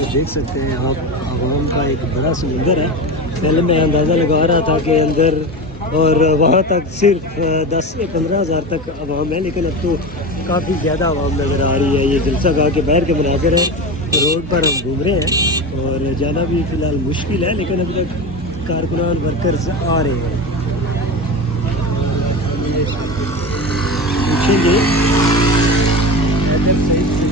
ये देख सकते हैं आप, आवाम का एक बड़ा समुंदर है। पहले मैं अंदाज़ा लगा रहा था कि अंदर और वहाँ तक सिर्फ 10 से 15 हज़ार तक आवाम है, लेकिन अब तो काफ़ी ज़्यादा आवाम नज़र आ रही है। ये जलसा गाह के बाहर के मनाज़र हैं, रोड पर हम घूम रहे हैं और जाना भी फ़िलहाल मुश्किल है, लेकिन अभी तक कारकुनान वर्कर्स आ रहे हैं। पूछेंगे हैदर सईद से।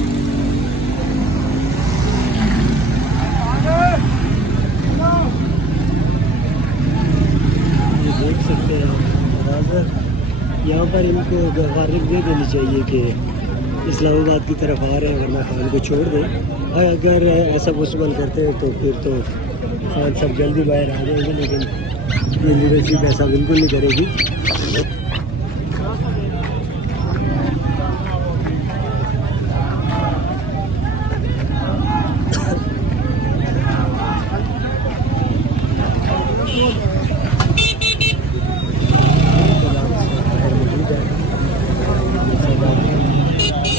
ये देख सकते हैं मनाज़र, यहाँ पर इनको वार्निंग दे देनी चाहिए कि इस्लामाबाद की तरफ आ रहे हैं, वरना खान को छोड़ दें। और अगर ऐसा पॉसिबल करते हैं तो फिर तो खान सब जल्दी बाहर आ जाएंगे, लेकिन ये लीडरशिप ऐसा बिल्कुल नहीं करेगी।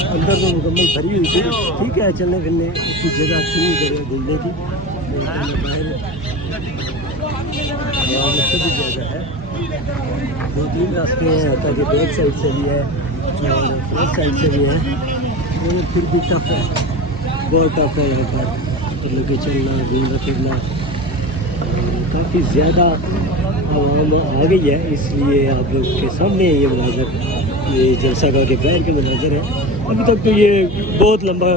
अंदर तो मुकम्मल भरी हुई थी, ठीक है, चलने फिरने की जगह अच्छी जगह घूमने की, बाहर सभी जगह है। 2-3 रास्ते हैं, होता कि बैक साइड से भी है और फ्रंट साइड से भी है, लेकिन फिर भी टफ है, बहुत टफ है यहाँ पर मतलब कि चलना घूमना फिरना। काफ़ी ज़्यादा आवाम आ गई है, इसलिए आप लोग के सामने ये मनाज़र, ये जलसा गाह के बाहर के मनाज़र है। अभी तक तो ये बहुत लंबा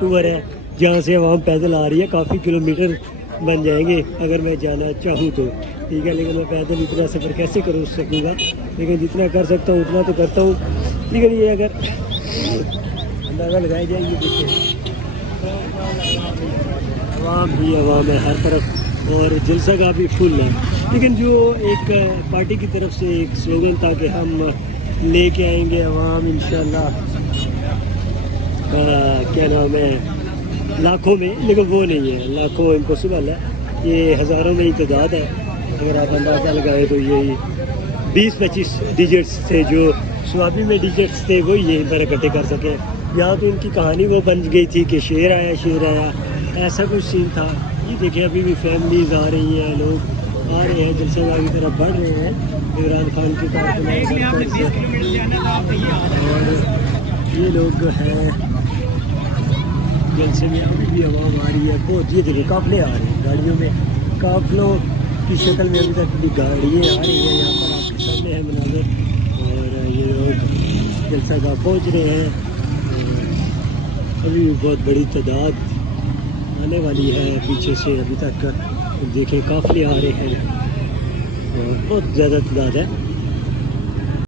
टूर है, जहाँ से आवाम पैदल आ रही है, काफ़ी किलोमीटर बन जाएंगे अगर मैं जाना चाहूँ तो, ठीक है, लेकिन मैं पैदल इतना सफ़र कैसे करूँ सकूँगा, लेकिन जितना कर सकता हूँ उतना तो करता हूँ। लेकिन ये अगर अंदाज़ा लगाया जाए, ये देखिए आवाम ही आवाम है हर तरफ और जलसा गाह भी फुल है। लेकिन जो एक पार्टी की तरफ से एक स्लोगन था कि हम लेके आएंगे आवाम इंशाल्लाह, क्या नाम है, लाखों में, लेकिन वो नहीं है, लाखों इम्पॉसिबल है, ये हज़ारों में ही तादाद है। अगर आप अंदाज़ा लगाए तो ये 20-25 डिजिट्स थे, जो स्वाबी में डिजिट्स थे वही यहीं पर इकट्ठे कर सके। यहाँ तो इनकी कहानी वो बन गई थी कि शेर आया, ऐसा कुछ सीन था। ये देखिए अभी भी फैमिलीज़ आ रही हैं, लोग आ रहे हैं, जलसा गाह की तरफ बढ़ रहे हैं इमरान खान के कारकुनान से। और ये लोग हैं जलसे में, अभी भी आवाम आ रही है बहुत। ये देखिए काफ़िले आ रहे हैं गाड़ियों में, काफ़िलों की शक्ल में अभी तक भी गाड़ियाँ आ रही हैं। यहाँ पर आपके सामने है मनाज़र और ये लोग जलसा गाह पहुँच रहे हैं। अभी भी बहुत बड़ी तादाद आने वाली है पीछे से, अभी तक देखिए काफ़िले आ रहे हैं और बहुत ज़्यादा तादाद है।